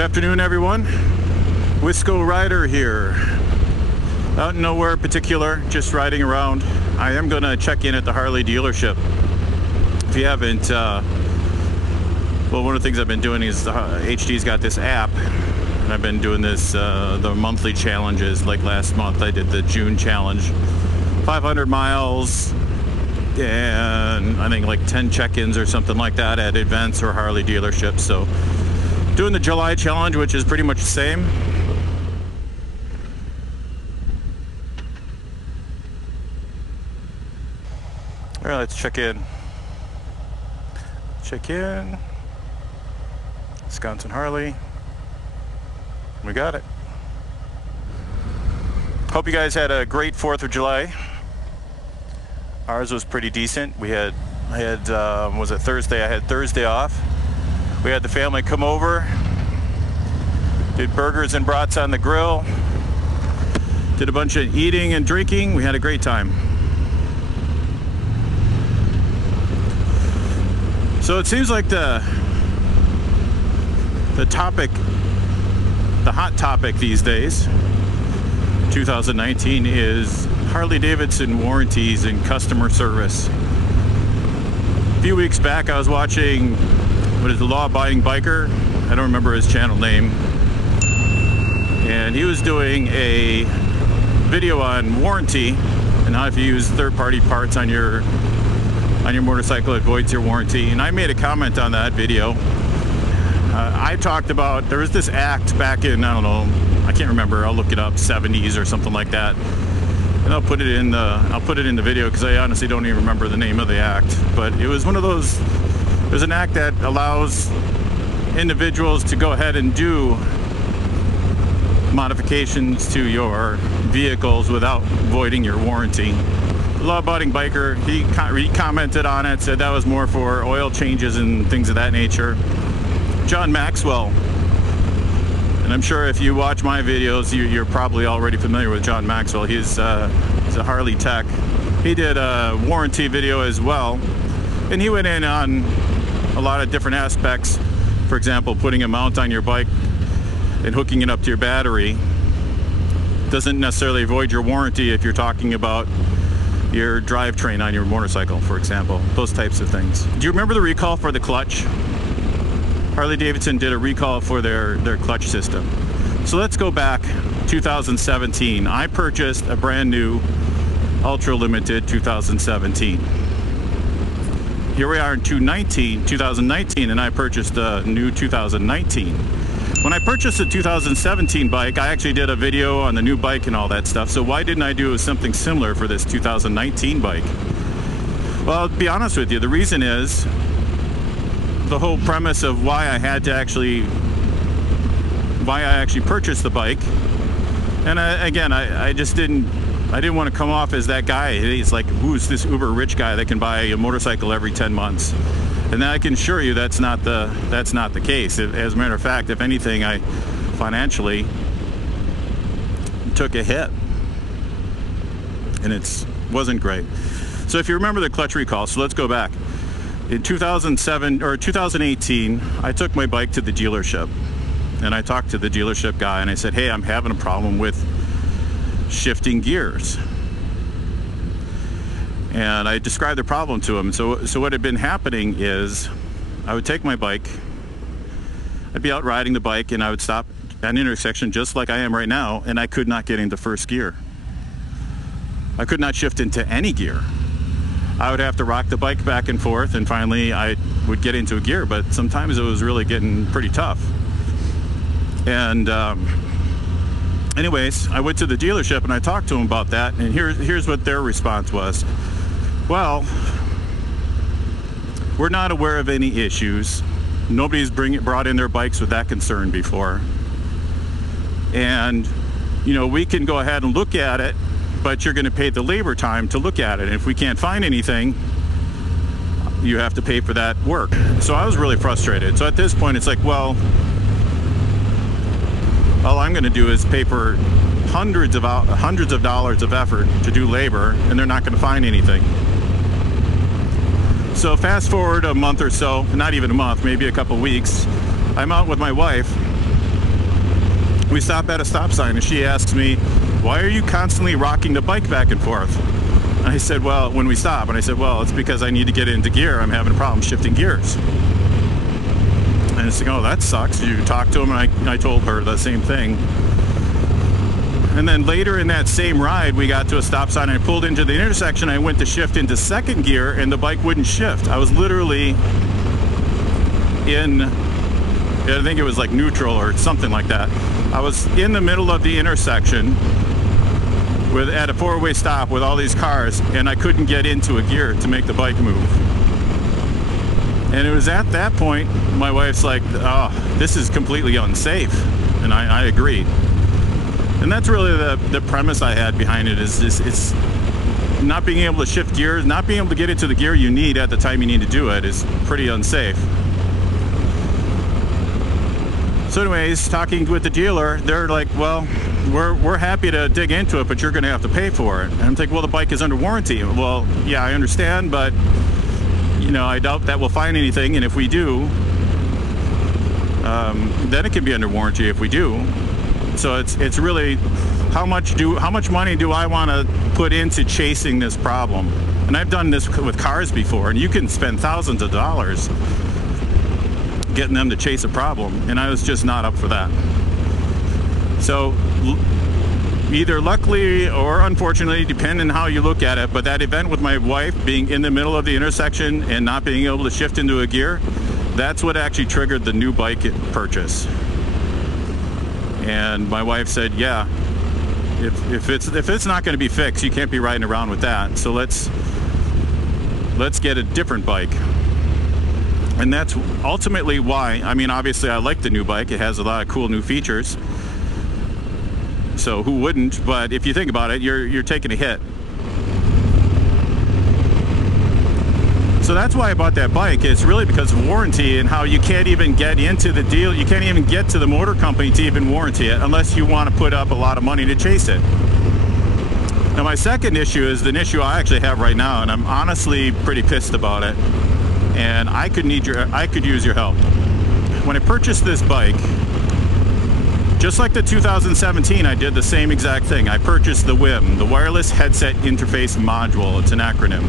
Good afternoon, everyone. Wisco Rider here. Out in nowhere particular, just riding around. I am going to check in at the Harley dealership. If you haven't, well, one of the things I've been doing is HD's got this app, and I've been doing this, the monthly challenges. Like last month, I did the June challenge, 500 miles, and I think like 10 check-ins or something like that at events or Harley dealerships. So doing the July challenge, which is pretty much the same. All right, let's check in. Check in. Wisconsin Harley. We got it. Hope you guys had a great 4th of July. Ours was pretty decent. Was it Thursday? I had Thursday off. We had the family come over, did burgers and brats on the grill, did a bunch of eating and drinking. We had a great time. So it seems like the hot topic these days, 2019, is Harley-Davidson warranties and customer service. A few weeks back I was watching, what is the law-abiding biker? I don't remember his channel name. And he was doing a video on warranty and how if you use third-party parts on your motorcycle, it voids your warranty. And I made a comment on that video. I talked about, there was this act back in, I don't know, I can't remember, I'll look it up, 70s or something like that. And I'll put it in the video because I honestly don't even remember the name of the act. But it was one of those, it was an act that allows individuals to go ahead and do modifications to your vehicles without voiding your warranty. The law-abiding biker, he commented on it, said that was more for oil changes and things of that nature. John Maxwell, and I'm sure if you watch my videos, you're probably already familiar with John Maxwell. He's a Harley tech. He did a warranty video as well, and he went in on a lot of different aspects. For example, putting a mount on your bike and hooking it up to your battery doesn't necessarily void your warranty if you're talking about your drivetrain on your motorcycle, for example, those types of things. Do you remember the recall for the clutch? Harley-Davidson did a recall for their clutch system. So let's go back 2017. I purchased a brand new ultra limited 2017. Here we are in 2019, and I purchased a new 2019. When I purchased the 2017 bike, I actually did a video on the new bike and all that stuff. So why didn't I do something similar for this 2019 bike? Well, to be honest with you, the reason is the whole premise of why I actually purchased the bike. And I just didn't want to come off as that guy. He's like, who's this uber rich guy that can buy a motorcycle every 10 months? And I can assure you that's not the case. As a matter of fact, if anything, I financially took a hit, and it wasn't great. So if you remember the clutch recall, so let's go back. In 2018, I took my bike to the dealership, and I talked to the dealership guy, and I said, hey, I'm having a problem with shifting gears. And I described the problem to him. So what had been happening is I would take my bike, I'd be out riding the bike, and I would stop at an intersection just like I am right now, and I could not get into first gear. I could not shift into any gear. I would have to rock the bike back and forth, and finally I would get into a gear, but sometimes it was really getting pretty tough. And anyways, I went to the dealership and I talked to them about that, and here's what their response was. Well, we're not aware of any issues. Nobody's brought in their bikes with that concern before. And, you know, we can go ahead and look at it, but you're going to pay the labor time to look at it. And if we can't find anything, you have to pay for that work. So I was really frustrated. So at this point, it's like, well, all I'm going to do is pay for hundreds of dollars of effort to do labor, and they're not going to find anything. So fast forward a month or so, not even a month, maybe a couple weeks, I'm out with my wife, We stop at a stop sign and she asks me, why are you constantly rocking the bike back and forth? And I said, well, when we stop, and I said, well, it's because I need to get into gear. I'm having a problem shifting gears. And it's like, oh, that sucks. You talked to him, and I told her the same thing. And then later in that same ride, we got to a stop sign, and I pulled into the intersection. I went to shift into second gear, and the bike wouldn't shift. I was literally in, I think it was like neutral or something like that. I was in the middle of the intersection at a four-way stop with all these cars, and I couldn't get into a gear to make the bike move. And it was at that point, my wife's like, oh, this is completely unsafe. And I agreed. And that's really the premise I had behind it, is it's not being able to shift gears, not being able to get into the gear you need at the time you need to do it is pretty unsafe. So anyways, talking with the dealer, they're like, well, we're happy to dig into it, but you're going to have to pay for it. And I'm like, well, the bike is under warranty. Well, yeah, I understand, but you know, I doubt that we'll find anything, and if we do, then it can be under warranty if we do. So it's really how much money do I want to put into chasing this problem? And I've done this with cars before, and you can spend thousands of dollars getting them to chase a problem, and I was just not up for that. So either luckily or unfortunately, depending on how you look at it, but that event with my wife being in the middle of the intersection and not being able to shift into a gear, that's what actually triggered the new bike purchase. And my wife said, yeah, if it's not going to be fixed, you can't be riding around with that. So let's get a different bike. And that's ultimately why, I mean, obviously I like the new bike. It has a lot of cool new features. So who wouldn't? But if you think about it, you're taking a hit. So that's why I bought that bike. It's really because of warranty and how you can't even get into the deal. You can't even get to the motor company to even warranty it unless you want to put up a lot of money to chase it. Now my second issue is an issue I actually have right now, and I'm honestly pretty pissed about it. And I could use your help. When I purchased this bike, just like the 2017, I did the same exact thing. I purchased the WIM, the Wireless Headset Interface Module. It's an acronym.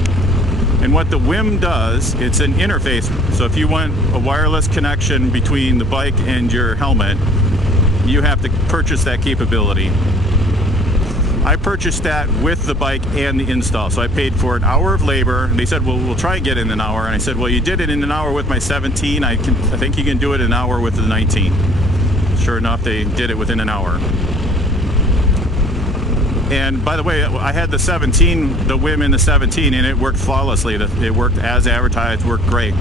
And what the WIM does, it's an interface. So if you want a wireless connection between the bike and your helmet, you have to purchase that capability. I purchased that with the bike and the install. So I paid for an hour of labor, and they said, well, we'll try and get it in an hour. And I said, well, you did it in an hour with my 17. I think you can do it in an hour with the 19. Sure enough, they did it within an hour. And by the way, I had the 17, the WIM in the 17, and it worked flawlessly. It worked as advertised, worked great.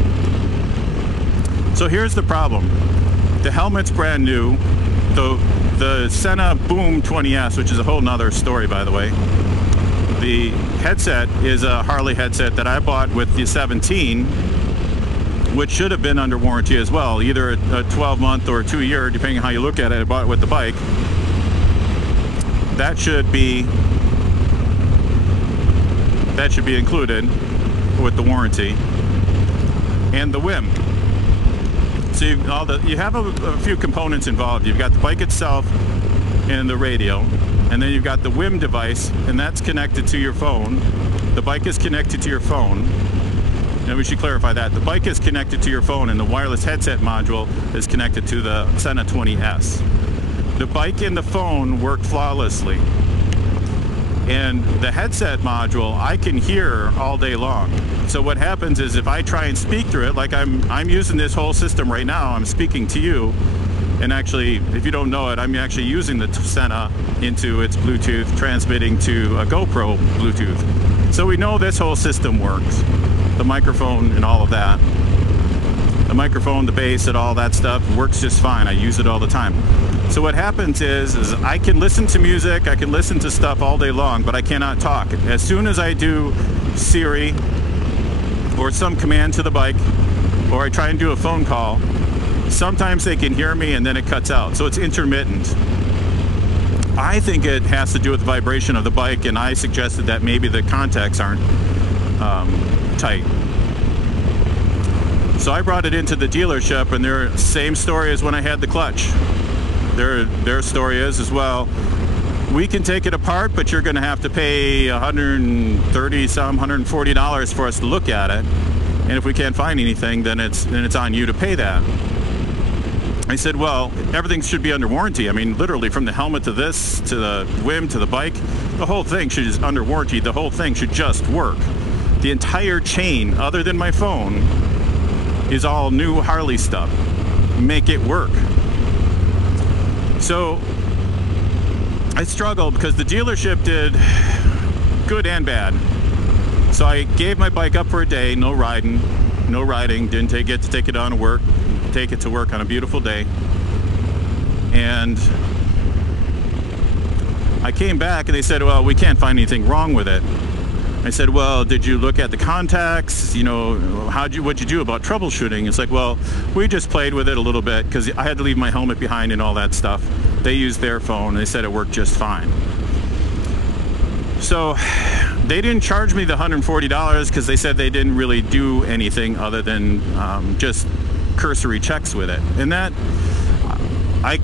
So here's the problem. The helmet's brand new. The Senna Boom 20S, which is a whole nother story, by the way. The headset is a Harley headset that I bought with the 17, which should have been under warranty as well, either a 12-month or a 2-year, depending on how you look at it. I bought it with the bike. That should be included with the warranty and the WIM. So you have a few components involved. You've got the bike itself and the radio, and then you've got the WIM device, and that's connected to your phone. The bike is connected to your phone. And we should clarify that. The bike is connected to your phone, and the wireless headset module is connected to the Senna 20S. The bike and the phone work flawlessly. And the headset module, I can hear all day long. So what happens is if I try and speak through it, like I'm using this whole system right now, I'm speaking to you, and actually, if you don't know it, I'm actually using the Senna into its Bluetooth, transmitting to a GoPro Bluetooth. So we know this whole system works. The microphone and all of that. The microphone, the bass, and all that stuff works just fine. I use it all the time. So what happens is I can listen to music, I can listen to stuff all day long, but I cannot talk. As soon as I do Siri or some command to the bike, or I try and do a phone call, sometimes they can hear me and then it cuts out. So it's intermittent. I think it has to do with the vibration of the bike, and I suggested that maybe the contacts aren't tight. So I brought it into the dealership, and they're same story as when I had the clutch. their story is as well. We can take it apart, but you're going to have to pay $140 for us to look at it. And if we can't find anything, then it's on you to pay that. I said, well, everything should be under warranty. I mean, literally from the helmet to this, to the whim, to the bike, the whole thing should is under warranty. The whole thing should just work. The entire chain, other than my phone, is all new Harley stuff. Make it work. So I struggled because the dealership did good and bad. So I gave my bike up for a day, no riding, didn't get to take it on to work, take it to work on a beautiful day. And I came back and they said, well, we can't find anything wrong with it. I said, well, did you look at the contacts? You know, what'd you do about troubleshooting? It's like, well, we just played with it a little bit because I had to leave my helmet behind and all that stuff. They used their phone and they said it worked just fine. So they didn't charge me the $140 because they said they didn't really do anything other than just cursory checks with it. And that I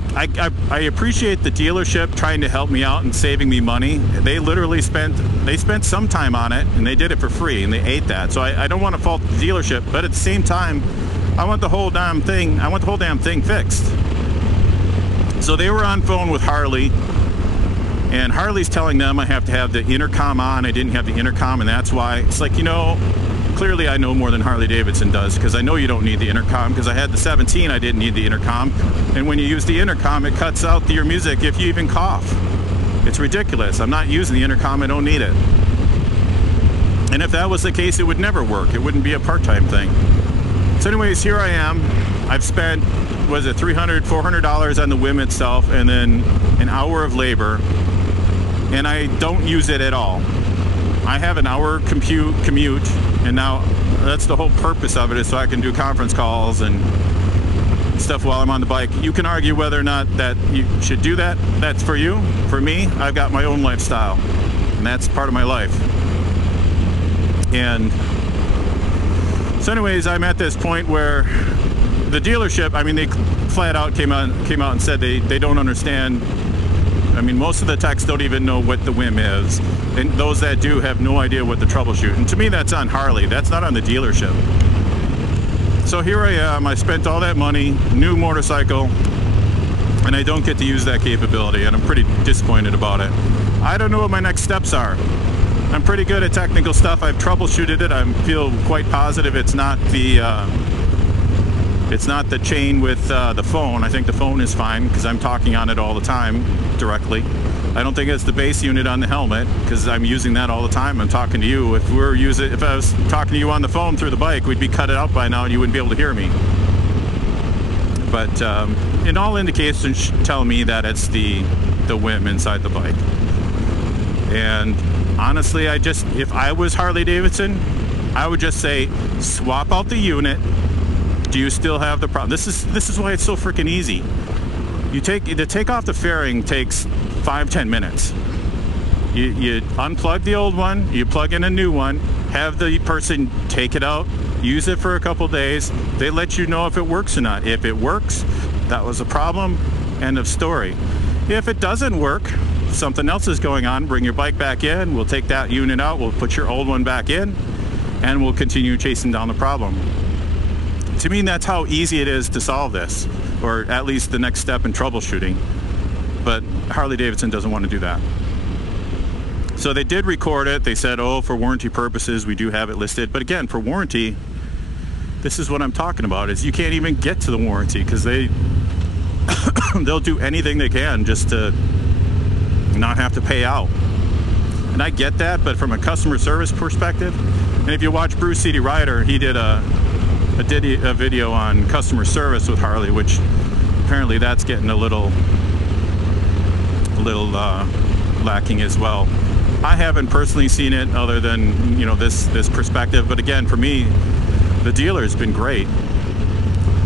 appreciate the dealership trying to help me out and saving me money. They literally spent some time on it and they did it for free and they ate that. So I don't want to fault the dealership, but at the same time, I want the whole damn thing fixed. So they were on phone with Harley, and Harley's telling them I have to have the intercom on. I didn't have the intercom, and that's why. It's like, you know, clearly I know more than Harley-Davidson does, because I know you don't need the intercom, because I had the 17, I didn't need the intercom. And when you use the intercom, it cuts out your music if you even cough. It's ridiculous. I'm not using the intercom, I don't need it. And if that was the case, it would never work. It wouldn't be a part-time thing. So anyways, here I am. I've spent, was it $300, $400 on the whim itself, and then an hour of labor, and I don't use it at all. I have an hour commute, and now that's the whole purpose of it, is so I can do conference calls and stuff while I'm on the bike. You can argue whether or not that you should do that. That's for you. For me, I've got my own lifestyle, and that's part of my life. And so anyways, I'm at this point where the dealership, I mean, they flat out came out and said they don't understand. I mean, most of the techs don't even know what the whim is, and those that do have no idea what the troubleshoot. And to me, that's on Harley. That's not on the dealership. So here I am. I spent all that money, new motorcycle, and I don't get to use that capability, and I'm pretty disappointed about it. I don't know what my next steps are. I'm pretty good at technical stuff. I've troubleshooted it. I feel quite positive it's not the chain with the phone. I think the phone is fine because I'm talking on it all the time directly. I don't think it's the base unit on the helmet because I'm using that all the time. I'm talking to you. If I was talking to you on the phone through the bike, we'd be cut it out by now and you wouldn't be able to hear me. But in all indications tell me that it's the whim inside the bike. And honestly, if I was Harley-Davidson, I would just say, swap out the unit. Do you still have the problem? This is why it's so freaking easy. To take off the fairing takes 5-10 minutes. You unplug the old one, you plug in a new one, have the person take it out, use it for a couple days. They let you know if it works or not. If it works, that was a problem. End of story. If it doesn't work, something else is going on, bring your bike back in, we'll take that unit out, we'll put your old one back in, and we'll continue chasing down the problem. To me, that's how easy it is to solve this, or at least the next step in troubleshooting. But Harley-Davidson doesn't want to do that. So they did record it. They said, oh, for warranty purposes, we do have it listed. But again, for warranty, this is what I'm talking about, is you can't even get to the warranty because they'll do anything they can just to not have to pay out. And I get that, but from a customer service perspective, and if you watch Bruce C.D. Ryder, he did a video on customer service with Harley, which apparently that's getting a little lacking as well. I haven't personally seen it other than, you know, this perspective, but again, for me, the dealer's been great.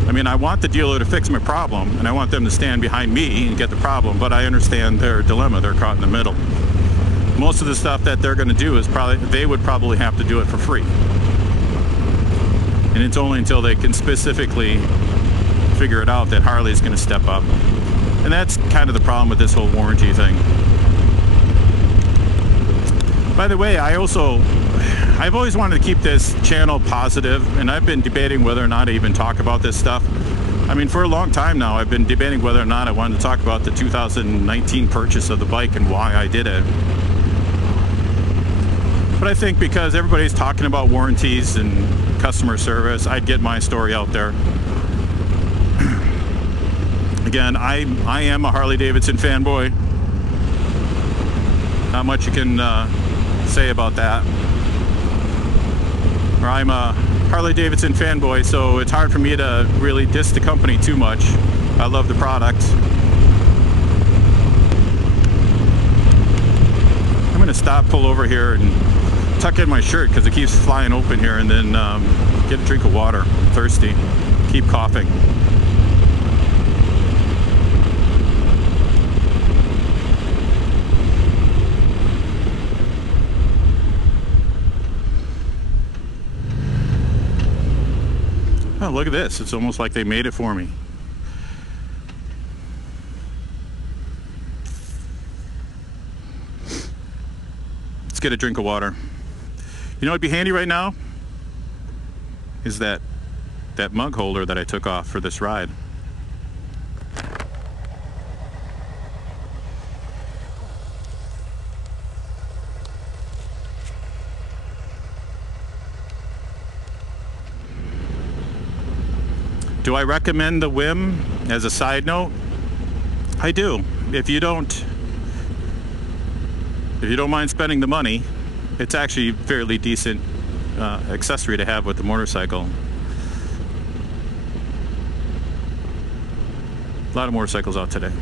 I mean, I want the dealer to fix my problem, and I want them to stand behind me and get the problem, but I understand their dilemma. They're caught in the middle. Most of the stuff that they're going to do is they would probably have to do it for free. And it's only until they can specifically figure it out that Harley's going to step up And that's kind of the problem with this whole warranty thing. By the way, I've always wanted to keep this channel positive, and I've been debating whether or not I even talk about this stuff. I mean, for a long time now, I've been debating whether or not I wanted to talk about the 2019 purchase of the bike and why I did it. But I think because everybody's talking about warranties and customer service, I'd get my story out there. Again, I am a Harley-Davidson fanboy. Not much you can say about that. Or I'm a Harley-Davidson fanboy, so it's hard for me to really diss the company too much. I love the product. I'm gonna stop, pull over here, and tuck in my shirt because it keeps flying open here, and then get a drink of water. I'm thirsty. Keep coughing. Oh, look at this. It's almost like they made it for me. Let's get a drink of water. You know what'd be handy right now? Is that mug holder that I took off for this ride. Do I recommend the Whim as a side note? I do. If you don't mind spending the money, it's actually a fairly decent accessory to have with the motorcycle. A lot of motorcycles out today.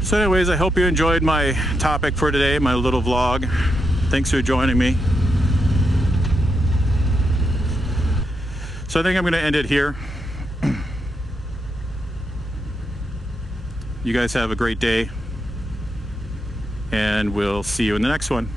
So anyways, I hope you enjoyed my topic for today, my little vlog. Thanks for joining me. So I think I'm going to end it here. You guys have a great day, and we'll see you in the next one.